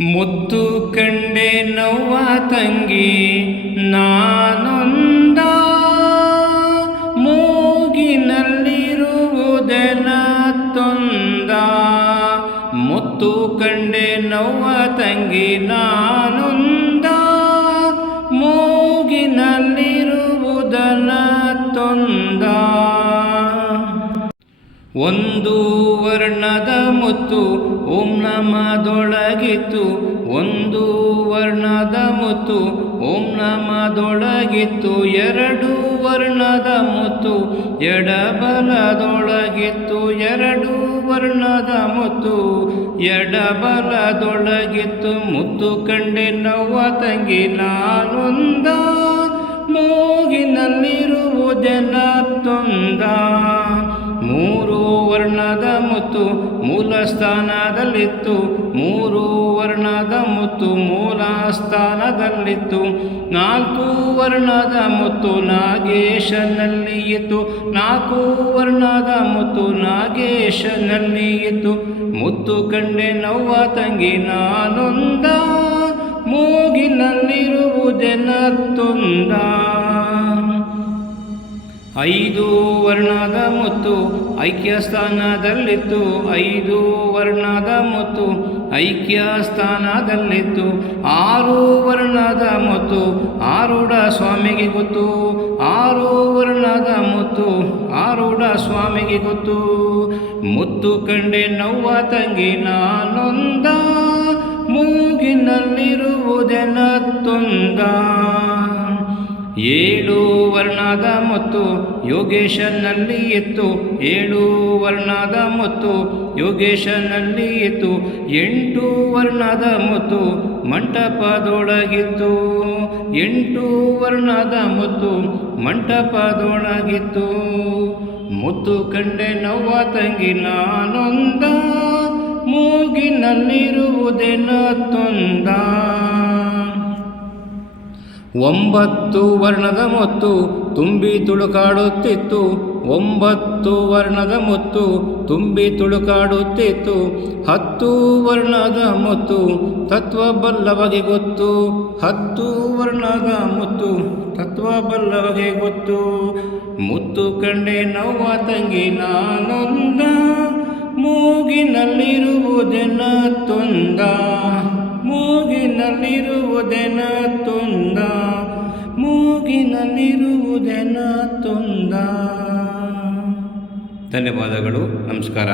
ಮುದ್ದು ಕಂಡೆ ನೋವ ತಂಗಿ ನಾನೊಂದ ಮೂಗಿನಲ್ಲಿರುವುದೆನ ತೊಂದ. ಮುತ್ತು ಕಂಡೆ ನೋವ ತಂಗಿ ನಾನೊಂದ ಮೂಗಿನಲ್ಲಿರುವುದನ ತೊಂದ. ಒಂದು ವರ್ಣದ ಮುತ್ತು ಓಂ ನಮದೊಳಗಿತ್ತು, ಒಂದು ವರ್ಣದ ಮುತ್ತು ಓಂ ನಮದೊಳಗಿತ್ತು. ಎರಡು ವರ್ಣದ ಮುತ್ತು ಎಡಬಲದೊಳಗಿತ್ತು, ಎರಡು ವರ್ಣದ ಮುತ್ತು ಎಡಬಲದೊಳಗಿತ್ತು. ಮುತ್ತು ಕಂಡೆ ನೋವ ತಂಗಿ ನಾನೊಂದ ಮೂಗಿನಲ್ಲಿರುವುದೆಲ್ಲ ತೊಂದ. ಮೂರು ವರ್ಣದ ಮುತ್ತು ಮೂಲ ಸ್ಥಾನದಲ್ಲಿತ್ತು, ಮೂರು ವರ್ಣದ ಮುತ್ತು ಮೂಲ ಸ್ಥಾನದಲ್ಲಿತ್ತು. ನಾಲ್ಕು ವರ್ಣದ ಮುತ್ತು ನಾಗೇಶನಲ್ಲಿ ಇತ್ತು, ನಾಲ್ಕು ವರ್ಣದ ಮುತ್ತು ನಾಗೇಶನಲ್ಲಿ ಇತ್ತು. ಮುತ್ತು ಕಂಡೆ ನೋವ ತಂಗಿ ನಾನೊಂದ ಮೂಗಿನಲ್ಲಿರುವುದೆನ ತೊಂದ. ಐದು ವರ್ಣದ ಮುತ್ತು ಐಕ್ಯ ಸ್ಥಾನದಲ್ಲಿತ್ತು, ಐದು ವರ್ಣದ ಮುತ್ತು ಐಕ್ಯ ಸ್ಥಾನದಲ್ಲಿತ್ತು. ಆರು ವರ್ಣದ ಮುತ್ತು ಆರೂಢ ಸ್ವಾಮಿಗೆ ಗೊತ್ತು, ಆರು ವರ್ಣದ ಮುತ್ತು ಆರೂಢ ಸ್ವಾಮಿಗೆ ಗೊತ್ತು. ಮುತ್ತು ಕಂಡೆ ನೋವ ತಂಗಿ ನಾನೊಂದ ಮೂಗಿನಲ್ಲಿರುವುದೆನ ತೊಂದ. ಏಳು ವರ್ಣದ ಮುತ್ತು ಯೋಗೇಶನಲ್ಲಿ ಇತ್ತು, ಏಳು ವರ್ಣದ ಮುತ್ತು ಯೋಗೇಶನಲ್ಲಿ ಇತ್ತು. ಎಂಟು ವರ್ಣದ ಮುತ್ತು ಮಂಟಪದೊಳಗಿತ್ತು, ಎಂಟು ವರ್ಣದ ಮುತ್ತು ಮಂಟಪದೊಳಗಿತ್ತು. ಮುತ್ತು ಕಂಡೆ ನೋವ ತಂಗಿ ನಾನೊಂದ ಮೂಗಿನಲ್ಲಿರುವುದೆನ ತೊಂದ. ಒಂಬತ್ತು ವರ್ಣದ ಮುತ್ತು ತುಂಬಿ ತುಳುಕಾಡುತ್ತಿತ್ತು, ಒಂಬತ್ತು ವರ್ಣದ ಮುತ್ತು ತುಂಬಿ ತುಳುಕಾಡುತ್ತಿತ್ತು. ಹತ್ತು ವರ್ಣದ ಮುತ್ತು ತತ್ವ ಬಲ್ಲವಗೆ ಗೊತ್ತು, ಹತ್ತು ವರ್ಣದ ಮುತ್ತು ತತ್ವ ಬಲ್ಲವಗೆ ಗೊತ್ತು. ಮುತ್ತು ಕಂಡೆ ನೋವ ತಂಗಿ ನಾನೊಂದ ಮೂಗಿನಲ್ಲಿರುವುದೆನ ತೊಂದ, ಮೂಗಿನಲ್ಲಿರುವುದೆನ ತೊಂದ, ಮೂಗಿನಲ್ಲಿರುವುದೆನ ತೊಂದ. ಧನ್ಯವಾದಗಳು. ನಮಸ್ಕಾರ.